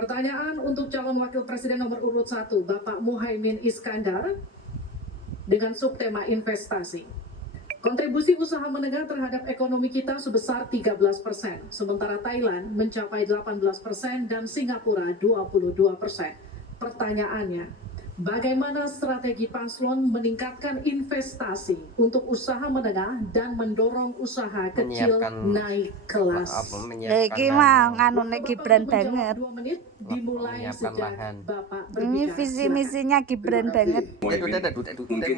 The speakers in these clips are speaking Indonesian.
Pertanyaan untuk calon wakil presiden nomor urut 1, Bapak Muhaimin Iskandar, dengan subtema investasi. Kontribusi usaha menengah terhadap ekonomi kita sebesar 13%, sementara Thailand mencapai 18% dan Singapura 22%. Pertanyaannya, bagaimana strategi paslon meningkatkan investasi untuk usaha menengah dan mendorong usaha kecil naik kelas? Iki mah nganune Gibran banget. 2 menit dimulai sejak Bapak berbicara. Ini visi misinya Gibran banget. Mungkin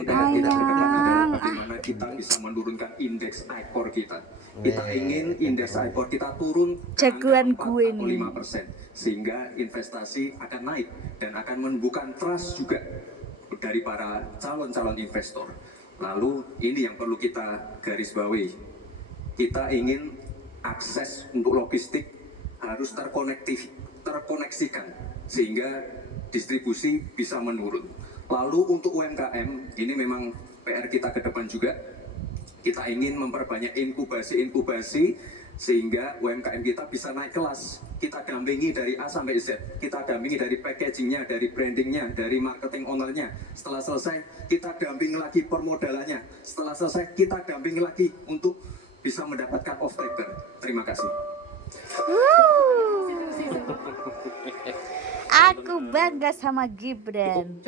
kita bagaimana kita bisa menurunkan indeks ekspor kita. Kita ingin indeks ekspor kita turun ke Jagoan gue nih. 45%, sehingga investasi akan naik dan akan menumbuhkan trust juga dari para calon-calon investor. Lalu ini yang perlu kita garis bawahi. Kita ingin akses untuk logistik harus terkoneksikan sehingga distribusi bisa menurun. Lalu untuk UMKM, ini memang PR kita ke depan juga. Kita ingin memperbanyak inkubasi sehingga UMKM kita bisa naik kelas. Kita dampingi dari A sampai Z. Kita dampingi dari packagingnya, dari brandingnya, dari marketing ownernya. Setelah selesai, kita dampingi lagi permodalannya. Setelah selesai, kita dampingi lagi untuk bisa mendapatkan off-taker. Terima kasih. Aku bangga sama Gibran.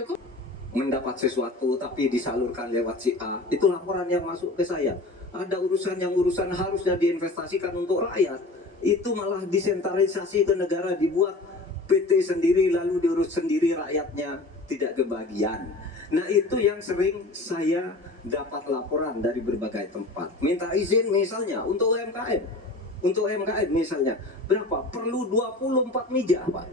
Mendapat sesuatu tapi disalurkan lewat si A, itu laporan yang masuk ke saya. Ada urusan harusnya diinvestasikan untuk rakyat, itu malah disentralisasi ke negara, dibuat PT sendiri lalu diurus sendiri, rakyatnya tidak kebagian. Nah itu yang sering saya dapat laporan dari berbagai tempat. Minta izin misalnya untuk UMKM misalnya berapa? Perlu 24 meja Pak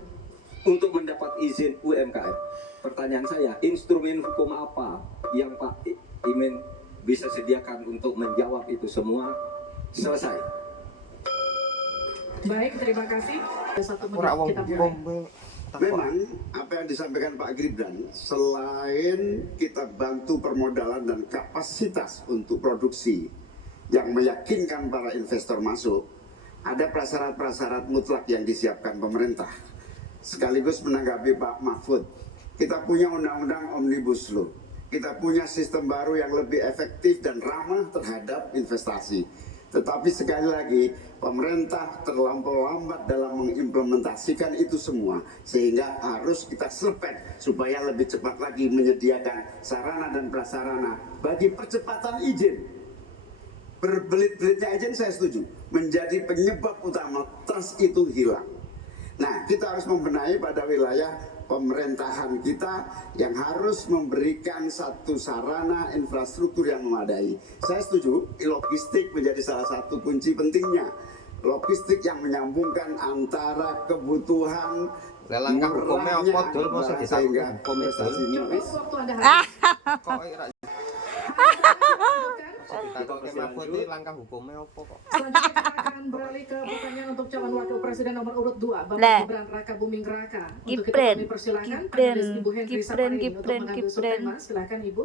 untuk mendapat izin UMKM. Pertanyaan saya, instrumen hukum apa yang Pak Imin bisa sediakan untuk menjawab itu semua? Selesai. Baik, terima kasih. 1 menit kita mulai. Memang apa yang disampaikan Pak Gibran, selain kita bantu permodalan dan kapasitas untuk produksi yang meyakinkan para investor masuk, ada prasyarat-prasyarat mutlak yang disiapkan pemerintah. Sekaligus menanggapi Pak Mahfud, kita punya undang-undang Omnibus Law, kita punya sistem baru yang lebih efektif dan ramah terhadap investasi. Tetapi sekali lagi, pemerintah terlampau lambat dalam mengimplementasikan itu semua, sehingga harus kita serpet supaya lebih cepat lagi menyediakan sarana dan prasarana bagi percepatan izin. Berbelit-belitnya izin saya setuju, menjadi penyebab utama trust itu hilang. Nah, kita harus membenahi pada wilayah pemerintahan kita yang harus memberikan satu sarana infrastruktur yang memadai. Saya setuju, logistik menjadi salah satu kunci pentingnya. Logistik yang menyambungkan antara kebutuhan murahnya sehingga investasinya. Langkah hukumnya apa kok? Selanjutnya kita akan beralih ke pertanyaan untuk calon wakil presiden nomor urut 2, Bapak Gibran Raka Buming Raka. Untuk kita kami persilakan panelis Ibu Henry Saparini untuk mengambil subtema. Silakan Ibu.